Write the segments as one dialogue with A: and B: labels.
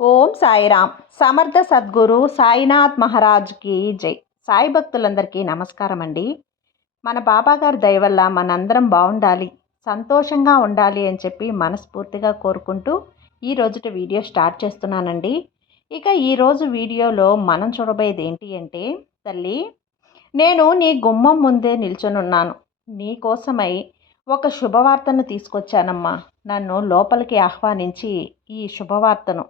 A: ఓం సాయిరామ్. సమర్థ సద్గురు సాయినాథ్ మహారాజ్కి జై. సాయి భక్తులందరికీ నమస్కారం అండి మన బాబాగారి దయ వల్ల మనందరం బాగుండాలి సంతోషంగా ఉండాలి అని చెప్పి మనస్ఫూర్తిగా కోరుకుంటూ ఈ రోజుటి వీడియో స్టార్ట్ చేస్తున్నానండి. ఇక ఈరోజు వీడియోలో మనం చూడబోయేది ఏంటి అంటే తల్లి నేను నీ గుమ్మం ముందే నిల్చొనున్నాను. నీకోసమై ఒక శుభవార్తను తీసుకొచ్చానమ్మా. నన్ను లోపలికి ఆహ్వానించి ఈ శుభవార్తను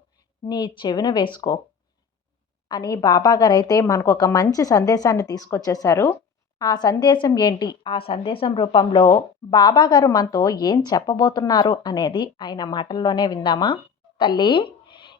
A: నీ చెవిన వేసుకో. అని బాబాగారు అయితే మనకు ఒక మంచి సందేశాన్ని తీసుకొచ్చేశారు. ఆ సందేశం ఏంటి? ఆ సందేశం రూపంలో బాబాగారు మనతో ఏం చెప్పబోతున్నారు అనేది ఆయన మాటల్లోనే విందామా? తల్లి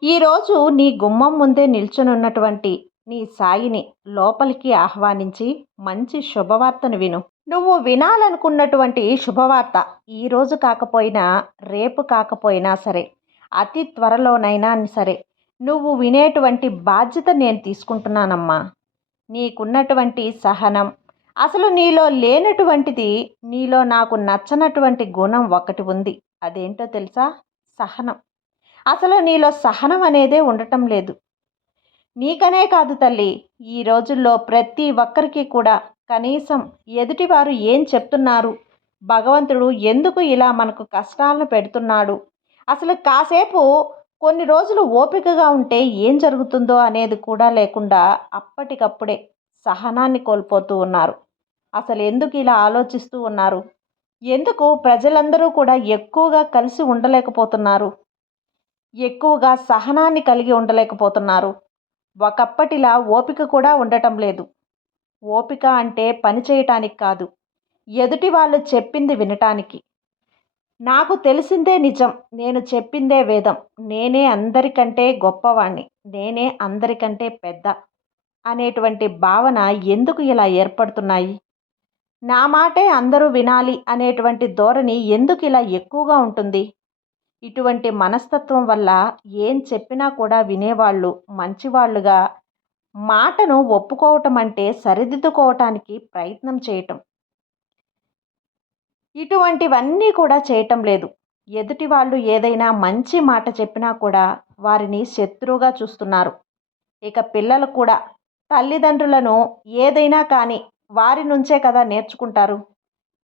A: ఈరోజు నీ గుమ్మం ముందే నిల్చునున్నటువంటి నీ సాయిని లోపలికి ఆహ్వానించి మంచి శుభవార్తను విను. నువ్వు వినాలనుకున్నటువంటి శుభవార్త ఈరోజు కాకపోయినా రేపు కాకపోయినా సరే అతి త్వరలోనైనా సరే నువ్వు వినేటువంటి బాధ్యత నేను తీసుకుంటున్నానమ్మా. నీకున్నటువంటి సహనం అసలు నీలో లేనటువంటిది నీలో నాకు నచ్చనటువంటి గుణం ఒకటి ఉంది. అదేంటో తెలుసా? సహనం. అసలు నీలో సహనం అనేదే ఉండటం లేదు. నీకనే కాదు తల్లి ఈ రోజుల్లో ప్రతి ఒక్కరికి కూడా కనీసం ఎదుటివారు ఏం చెప్తున్నారు? భగవంతుడు ఎందుకు ఇలా మనకు కష్టాలను పెడుతున్నాడు? అసలు కాసేపు కొన్ని రోజులు ఓపికగా ఉంటే ఏం జరుగుతుందో అనేది కూడా లేకుండా అప్పటికప్పుడే సహనాన్ని కోల్పోతూ ఉన్నారు. అసలు ఎందుకు ఇలా ఆలోచిస్తూ ఉన్నారు? ఎందుకు ప్రజలందరూ కూడా ఎక్కువగా కలిసి ఉండలేకపోతున్నారు? ఎక్కువగా సహనాన్ని కలిగి ఉండలేకపోతున్నారు. ఒకప్పటిలా ఓపిక కూడా ఉండటం లేదు. ఓపిక అంటే పని చేయటానికి కాదు. ఎదుటి వాళ్ళు చెప్పింది వినటానికి. నాకు తెలిసిందే నిజం. నేను చెప్పిందే వేదం. నేనే అందరికంటే గొప్పవాణ్ణి. నేనే అందరికంటే పెద్ద అనేటువంటి భావన ఎందుకు ఇలా ఏర్పడుతున్నాయి? నా మాటే అందరూ వినాలి అనేటువంటి ధోరణి ఎందుకు ఇలా ఎక్కువగా ఉంటుంది? ఇటువంటి మనస్తత్వం వల్ల ఏం చెప్పినా కూడా వినేవాళ్ళు మంచివాళ్ళుగా మాటను ఒప్పుకోవటం అంటే సరిదిద్దుకోవటానికి ప్రయత్నం చేయటం. ఇటువంటివన్నీ కూడా చేయటం లేదు. ఎదుటి వాళ్ళు ఏదైనా మంచి మాట చెప్పినా కూడా వారిని శత్రువుగా చూస్తున్నారు. ఇక పిల్లలు కూడా తల్లిదండ్రులను ఏదైనా కానీ వారి నుంచే కదా నేర్చుకుంటారు.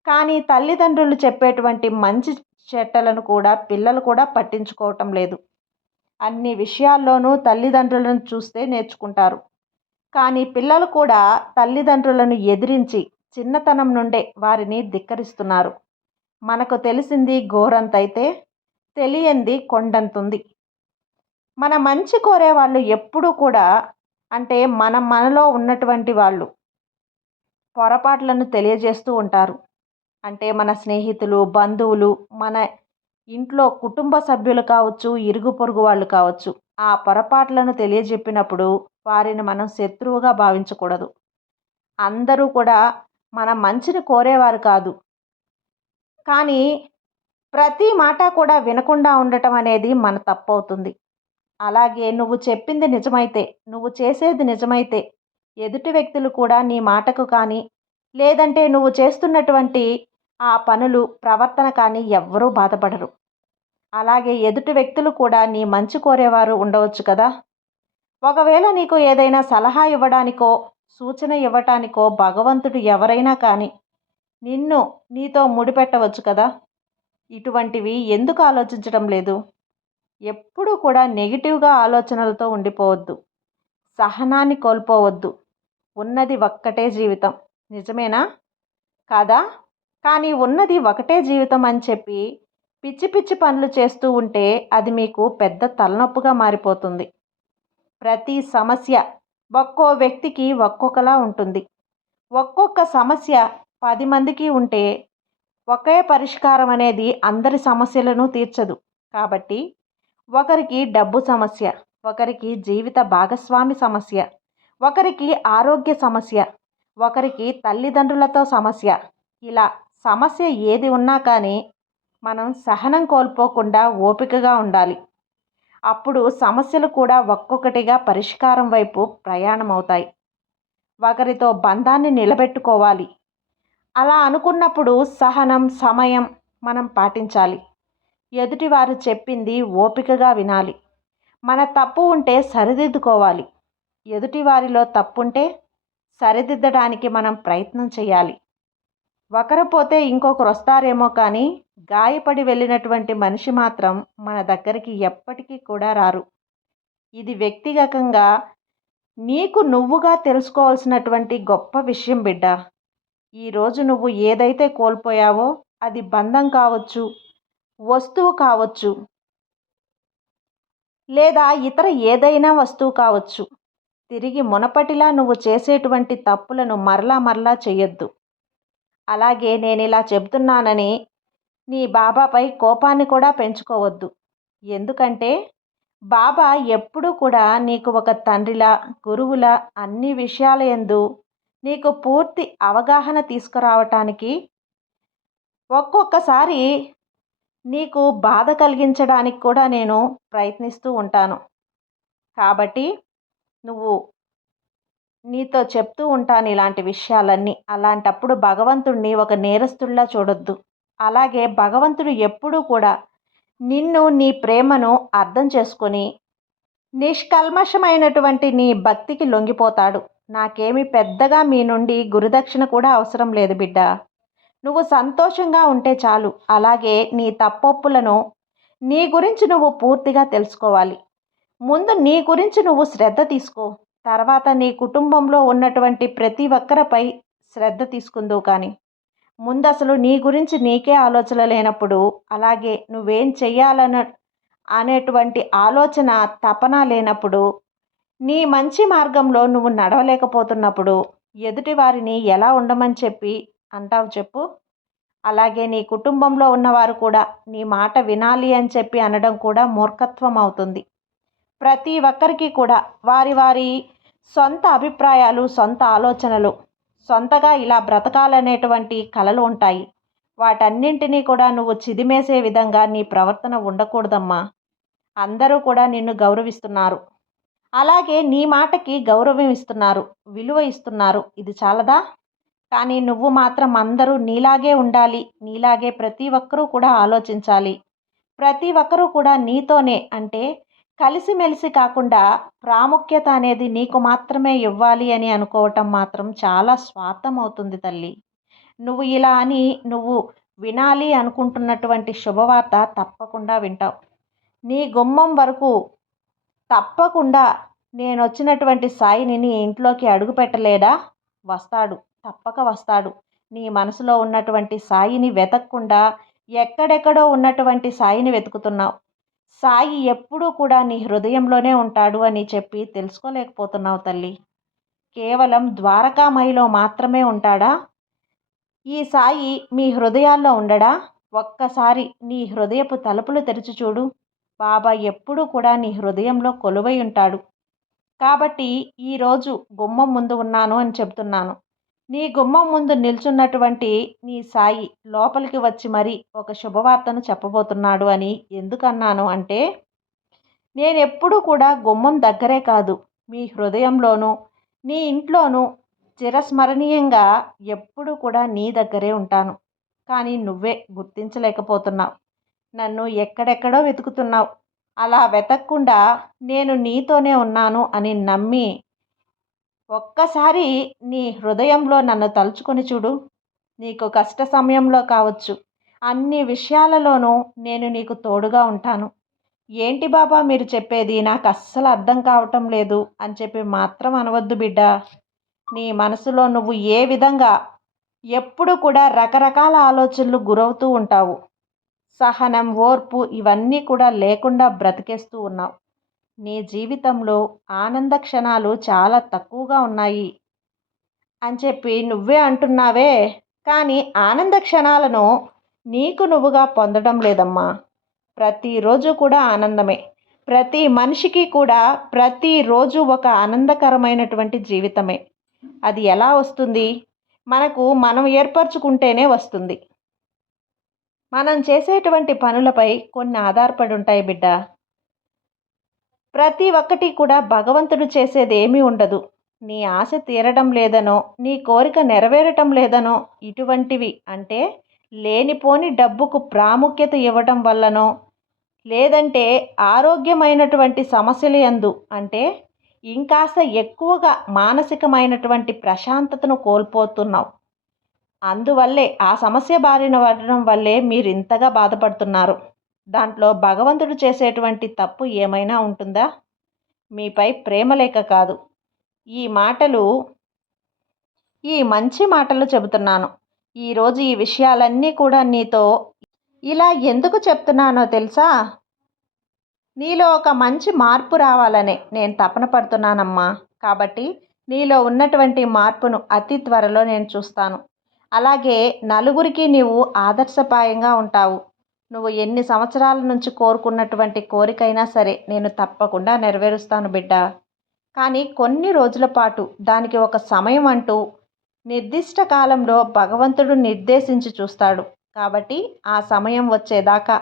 A: కానీ తల్లిదండ్రులు చెప్పేటువంటి మంచి చెట్టలను కూడా పిల్లలు కూడా పట్టించుకోవటం లేదు. అన్ని విషయాల్లోనూ తల్లిదండ్రులను చూస్తే నేర్చుకుంటారు. కానీ పిల్లలు కూడా తల్లిదండ్రులను ఎదిరించి చిన్నతనం నుండే వారిని ధిక్కరిస్తున్నారు. మనకు తెలిసింది ఘోరంతైతే తెలియంది కొండంతుంది. మన మంచి కోరే వాళ్ళు ఎప్పుడూ కూడా అంటే మన మనలో ఉన్నటువంటి వాళ్ళు పొరపాట్లను తెలియజేస్తూ ఉంటారు. అంటే మన స్నేహితులు బంధువులు మన ఇంట్లో కుటుంబ సభ్యులు కావచ్చు ఇరుగు పొరుగు వాళ్ళు కావచ్చు ఆ పొరపాట్లను తెలియజెప్పినప్పుడు వారిని మనం శత్రువుగా భావించకూడదు. అందరూ కూడా మన మంచిని కోరేవారు కాదు. కానీ ప్రతి మాట కూడా వినకుండా ఉండటం అనేది మన తప్పు అవుతుంది అలాగే నువ్వు చెప్పింది నిజమైతే నువ్వు చేసేది నిజమైతే ఎదుటి వ్యక్తులు కూడా నీ మాటకు కానీ లేదంటే నువ్వు చేస్తున్నటువంటి ఆ పనులు ప్రవర్తన కానీ ఎవ్వరూ బాధపడరు. అలాగే ఎదుటి వ్యక్తులు కూడా నీ మంచి కోరేవారు ఉండవచ్చు కదా. ఒకవేళ నీకు ఏదైనా సలహా ఇవ్వడానికో సూచన ఇవ్వటానికో భగవంతుడు ఎవరైనా కానీ నిన్ను నీతో ముడిపెట్టవచ్చు కదా? ఇటువంటివి ఎందుకు ఆలోచించడం లేదు? ఎప్పుడూ కూడా నెగిటివ్గా ఆలోచనలతో ఉండిపోవద్దు. సహనాన్ని కోల్పోవద్దు. ఉన్నది ఒక్కటే జీవితం. నిజమేనా? కాదా? కానీ ఉన్నది ఒకటే జీవితం అని చెప్పి పిచ్చి పిచ్చి పనులు చేస్తూ ఉంటే అది మీకు పెద్ద తలనొప్పుగా మారిపోతుంది. ప్రతి సమస్య ఒక్కో వ్యక్తికి ఒక్కొక్కలా ఉంటుంది. ఒక్కొక్క సమస్య పది మందికి ఉంటే ఒకే పరిష్కారం అనేది అందరి సమస్యలను తీర్చదు. కాబట్టి ఒకరికి డబ్బు సమస్య ఒకరికి జీవిత భాగస్వామి సమస్య ఒకరికి ఆరోగ్య సమస్య ఒకరికి తల్లిదండ్రులతో సమస్య. ఇలా సమస్య ఏది ఉన్నా కానీ మనం సహనం కోల్పోకుండా ఓపికగా ఉండాలి. అప్పుడు సమస్యలు కూడా ఒక్కొక్కటిగా పరిష్కారం వైపు ప్రయాణం అవుతాయి ఒకరితో బంధాన్ని నిలబెట్టుకోవాలి. అలా అనుకున్నప్పుడు సహనం సమయం మనం పాటించాలి. ఎదుటివారు చెప్పింది ఓపికగా వినాలి. మన తప్పు ఉంటే సరిదిద్దుకోవాలి. ఎదుటి వారిలో తప్పుంటే సరిదిద్దడానికి మనం ప్రయత్నం చేయాలి. ఒకరు పోతే ఇంకొకరు వస్తారేమో కానీ గాయపడి వెళ్ళినటువంటి మనిషి మాత్రం మన దగ్గరికి ఎప్పటికీ కూడా రారు. ఇది వ్యక్తిగతంగా నీకు నువ్వుగా తెలుసుకోవాల్సినటువంటి గొప్ప విషయం బిడ్డ. ఈరోజు నువ్వు ఏదైతే కోల్పోయావో అది బంధం కావచ్చు వస్తువు కావచ్చు లేదా ఇతర ఏదైనా వస్తువు కావచ్చు. తిరిగి మునపటిలా నువ్వు చేసేటువంటి తప్పులను మరలా మరలా చేయొద్దు. అలాగే నేను ఇలా చెబుతున్నానని నీ బాబాపై కోపాన్ని కూడా పెంచుకోవద్దు. ఎందుకంటే బాబా ఎప్పుడూ కూడా నీకు ఒక తండ్రిలా గురువులా అన్ని విషయాల ఎందు నీకు పూర్తి అవగాహన తీసుకురావటానికి ఒక్కొక్కసారి నీకు బాధ కలిగించడానికి కూడా నేను ప్రయత్నిస్తూ ఉంటాను. కాబట్టి నువ్వు నీతో చెప్తూ ఉంటాను ఇలాంటి విషయాలన్నీ. అలాంటప్పుడు భగవంతుడిని ఒక నేరస్తుడిలా చూడొద్దు. అలాగే భగవంతుడు ఎప్పుడూ కూడా నిన్ను నీ ప్రేమను అర్థం చేసుకొని నిష్కల్మషమైనటువంటి నీ భక్తికి లొంగిపోతాడు. నాకేమి పెద్దగా మీ నుండి గురుదక్షిణ కూడా అవసరం లేదు బిడ్డ. నువ్వు సంతోషంగా ఉంటే చాలు. అలాగే నీ తప్పొప్పులను నీ గురించి నువ్వు పూర్తిగా తెలుసుకోవాలి. ముందు నీ గురించి నువ్వు శ్రద్ధ తీసుకో. తర్వాత నీ కుటుంబంలో ఉన్నటువంటి ప్రతి ఒక్కరిపై శ్రద్ధ తీసుకుందువు కానీ. ముందు అసలు నీ గురించి నీకే ఆలోచన లేనప్పుడు అలాగే నువ్వేం చెయ్యాలన్న అనేటువంటి ఆలోచన తపన లేనప్పుడు నీ మంచి మార్గంలో నువ్వు నడవలేకపోతున్నప్పుడు ఎదుటి వారిని ఎలా ఉండమని చెప్పి అంటావు చెప్పు. అలాగే నీ కుటుంబంలో ఉన్నవారు కూడా నీ మాట వినాలి అని చెప్పి అనడం కూడా మూర్ఖత్వం అవుతుంది. ప్రతి ఒక్కరికి కూడా వారి వారి సొంత అభిప్రాయాలు సొంత ఆలోచనలు సొంతగా ఇలా బ్రతకాలనేటువంటి కలలు ఉంటాయి. వాటన్నింటినీ కూడా నువ్వు చిదిమేసే విధంగా నీ ప్రవర్తన ఉండకూడదమ్మా. అందరూ కూడా నిన్ను గౌరవిస్తున్నారు. అలాగే నీ మాటకి గౌరవం ఇస్తున్నారు విలువ ఇస్తున్నారు. ఇది చాలదా? కానీ నువ్వు మాత్రం అందరూ నీలాగే ఉండాలి నీలాగే ప్రతి ఒక్కరూ కూడా ఆలోచించాలి. ప్రతి ఒక్కరూ కూడా నీతోనే అంటే కలిసిమెలిసి కాకుండా ప్రాముఖ్యత అనేది నీకు మాత్రమే ఇవ్వాలి అని అనుకోవటం మాత్రం చాలా స్వార్థం అవుతుంది తల్లి. నువ్వు ఇలా అని నువ్వు వినాలి అనుకుంటున్నటువంటి శుభవార్త తప్పకుండా వింటావు. నీ గుమ్మం వరకు తప్పకుండా నేను వచ్చినటువంటి సాయిని నీ ఇంట్లోకి అడుగు పెట్టలేడా వస్తాడు. తప్పక వస్తాడు. నీ మనసులో ఉన్నటువంటి సాయిని వెతకకుండా ఎక్కడెక్కడో ఉన్నటువంటి సాయిని వెతుకుతున్నావు. సాయి ఎప్పుడూ కూడా నీ హృదయంలోనే ఉంటాడు అని చెప్పి తెలుసుకోలేకపోతున్నావు తల్లి. కేవలం ద్వారకామయిలో మాత్రమే ఉంటాడా? ఈ సాయి మీ హృదయాల్లో ఉండడా? ఒక్కసారి నీ హృదయపు తలుపులు తెరిచి చూడు. బాబా ఎప్పుడూ కూడా నీ హృదయంలో కొలువై ఉంటాడు. కాబట్టి ఈరోజు గుమ్మం ముందు ఉన్నాను అని చెప్తున్నాను. నీ గుమ్మం ముందు నిల్చున్నటువంటి నీ సాయి లోపలికి వచ్చి మరీ ఒక శుభవార్తను చెప్పబోతున్నాడు అని ఎందుకన్నాను అంటే నేను ఎప్పుడూ కూడా గుమ్మం దగ్గరే కాదు మీ హృదయంలోనూ నీ ఇంట్లోనూ చిరస్మరణీయంగా ఎప్పుడూ కూడా నీ దగ్గరే ఉంటాను. కానీ నువ్వే గుర్తించలేకపోతున్నావు. నన్ను ఎక్కడెక్కడో వెతుకుతున్నావు. అలా వెతక్కుండా నేను నీతోనే ఉన్నాను అని నమ్మి ఒక్కసారి నీ హృదయంలో నన్ను తలుచుకొని చూడు. నీకు కష్ట సమయంలో కావచ్చు. అన్ని విషయాలలోనూ నేను నీకు తోడుగా ఉంటాను. ఏంటి బాబా మీరు చెప్పేది? నాకు అస్సలు అర్థం కావటం లేదు అని చెప్పి మాత్రం అనవద్దు బిడ్డ. నీ మనసులో నువ్వు ఏ విధంగా ఎప్పుడు కూడా రకరకాల ఆలోచనలు గురవుతూ ఉంటావు. సహనం ఓర్పు ఇవన్నీ కూడా లేకుండా బ్రతికేస్తూ ఉన్నావు. నీ జీవితంలో ఆనంద క్షణాలు చాలా తక్కువగా ఉన్నాయి అని చెప్పి నువ్వే అంటున్నావే. కానీ ఆనంద క్షణాలను నీకు నువ్వుగా పొందడం లేదమ్మా. ప్రతిరోజు కూడా ఆనందమే. ప్రతి మనిషికి కూడా ప్రతిరోజు ఒక ఆనందకరమైనటువంటి జీవితమే. అది ఎలా వస్తుంది? మనకు మనం ఏర్పరచుకుంటేనే వస్తుంది. మనం చేసేటువంటి పనులపై కొన్ని ఆధారపడి ఉంటాయి బిడ్డ. ప్రతి ఒక్కటి కూడా భగవంతుడు చేసేది ఏమీ ఉండదు. నీ ఆశ తీరడం లేదనో నీ కోరిక నెరవేరటం లేదనో ఇటువంటివి అంటే లేనిపోని డబ్బుకు ప్రాముఖ్యత ఇవ్వటం వల్లనో లేదంటే ఆరోగ్యమైనటువంటి సమస్యలు ఎందు అంటే ఇంకాస్త ఎక్కువగా మానసికమైనటువంటి ప్రశాంతతను కోల్పోతున్నావు. అందువల్లే ఆ సమస్య బారిన పడడం వల్లే మీరు ఇంతగా బాధపడుతున్నారు. దాంట్లో భగవంతుడు చేసేటువంటి తప్పు ఏమైనా ఉంటుందా? మీపై ప్రేమ లేక కాదు. ఈ మాటలు ఈ మంచి మాటలు చెబుతున్నాను. ఈరోజు ఈ విషయాలన్నీ కూడా నీతో ఇలా ఎందుకు చెప్తున్నానో తెలుసా? నీలో ఒక మంచి మార్పు రావాలనే నేను తపన పడుతున్నానమ్మా. కాబట్టి నీలో ఉన్నటువంటి మార్పును అతి త్వరలో నేను చూస్తాను. అలాగే నలుగురికి నీవు ఆదర్శపాయంగా ఉంటావు. నువ్వు ఎన్ని సంవత్సరాల నుంచి కోరుకున్నటువంటి కోరికైనా సరే నేను తప్పకుండా నెరవేరుస్తాను బిడ్డ. కానీ కొన్ని రోజుల పాటు దానికి ఒక సమయం అంటూ నిర్దిష్ట కాలంలో భగవంతుడు నిర్దేశించి చూస్తాడు. కాబట్టి ఆ సమయం వచ్చేదాకా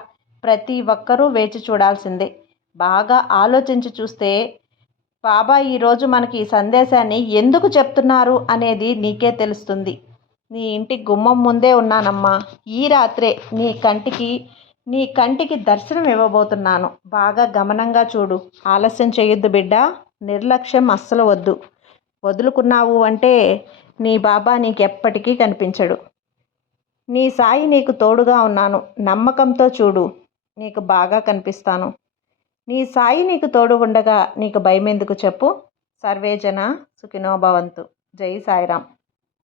A: ప్రతి ఒక్కరూ వేచి చూడాల్సిందే. బాగా ఆలోచించి చూస్తే బాబా ఈరోజు మనకి ఈ సందేశాన్ని ఎందుకు చెప్తున్నారు అనేది నీకే తెలుస్తుంది. నీ ఇంటి గుమ్మం ముందే ఉన్నానమ్మా. ఈ రాత్రే నీ కంటికి నీ కంటికి దర్శనం ఇవ్వబోతున్నాను. బాగా గమనంగా చూడు. ఆలస్యం చేయొద్దు బిడ్డ. నిర్లక్ష్యం అస్సలు వద్దు. వదులుకున్నావు అంటే నీ బాబా నీకెప్పటికీ కనిపించడు. నీ సాయి నీకు తోడుగా ఉన్నాను. నమ్మకంతో చూడు. నీకు బాగా కనిపిస్తాను. నీ సాయి నీకు తోడు ఉండగా నీకు భయమెందుకు చెప్పు? సర్వేజన సుఖినోభవంతు. జై సాయిరామ్.